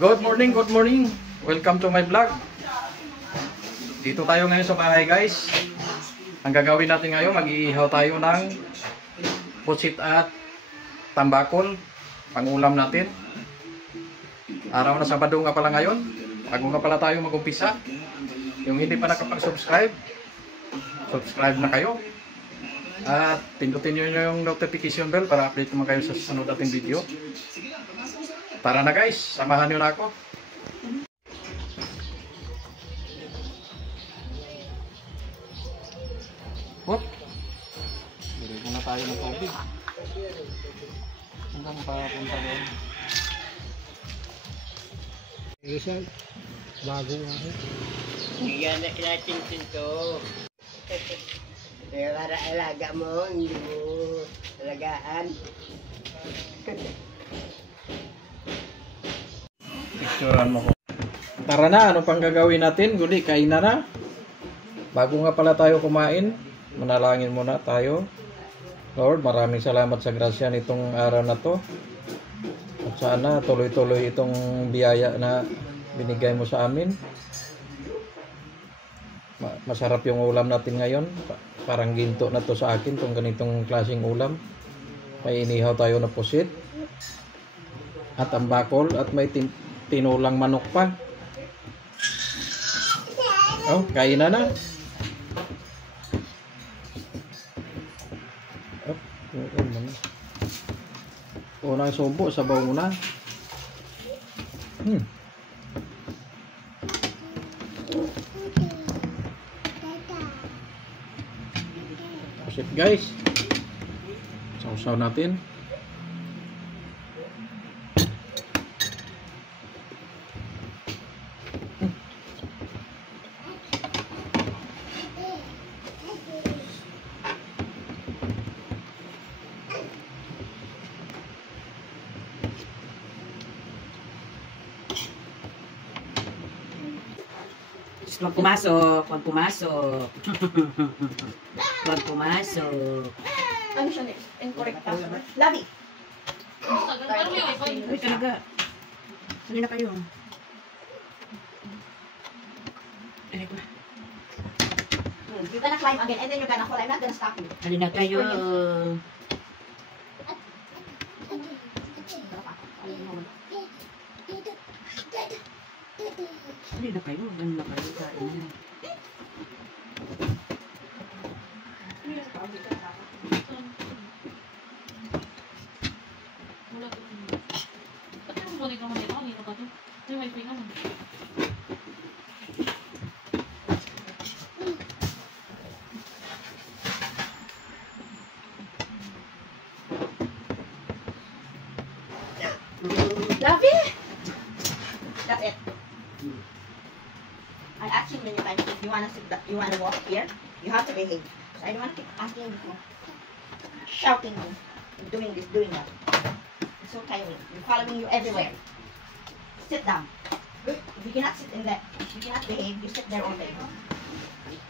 Good morning, good morning. Welcome to my vlog. Dito tayo ngayon sa bahay, guys. Ang gagawin natin ngayon, mag-iihaw tayo ng pusit at tambakol. Pang-ulam natin. Araw na Sabado nga pala ngayon. Bago nga pala tayo mag-umpisa. Yung hindi pa nakapag-subscribe, subscribe na kayo. At pindutin nyo yung notification bell para update naman kayo sa susunod nating video. Tara na guys, samahan nyo na ako. Hop! Bili muna tayo ng tubig. Hanggang papunta doon. Isang bago nga eh. Bigyan na natin ito. Para alaga mo, hindi mo alagaan. Picturean mo ko. Tara na, ano pang gagawin natin? Guli, kain na. Bago nga pala tayo kumain, manalangin muna tayo. Lord, maraming salamat sa grasya nitong araw na to. At sana tuloy-tuloy itong biyaya na binigay mo sa amin. Masarap yung ulam natin ngayon. Parang ginto na to sa akin itong ganitong klaseng ulam. May inihaw tayo na pusit at tambakol at may tinulang manok pa. Oh, kain na. Unang subo, sabaw muna. Pusit guys. Sausaw natin. Huwag pumasok, huwag pumasok. Huwag pumasok. Ano siya next? Incorrect password. Labi! Uy, talaga. Sali na kayo. Ay, ko na. You're gonna climb again and then you're gonna fall. I'm not gonna stop you. Sali na kayo. Sali na kayo. Sali na kayo. Kain. Labi! That's it. I asked you many times if you wanna sit back, you wanna walk here, you have to behave. So I don't want to keep asking you, shouting you, doing this, doing that. It's so tiring. You're following you everywhere. Sit down. If you cannot sit in that, if you cannot behave, you sit there all day.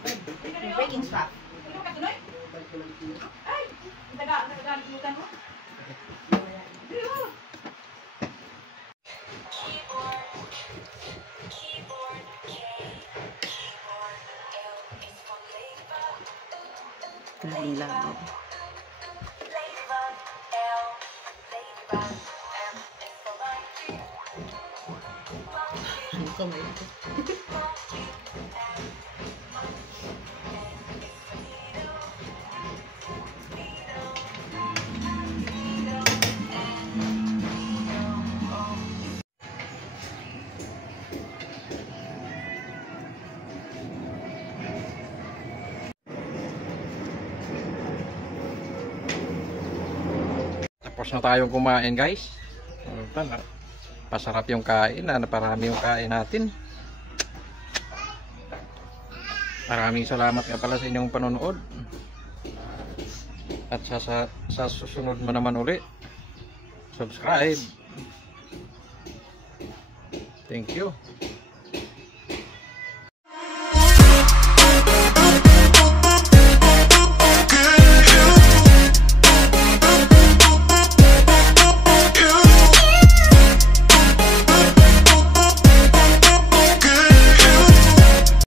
You're breaking stuff. Kaling lang. Suka mo ito. Tapos na tayong kumain guys. Pasarap yung kain, naparami yung kain natin. Maraming salamat nga pala sa inyong panonood. At sa susunod mo naman uli, subscribe. Thank you.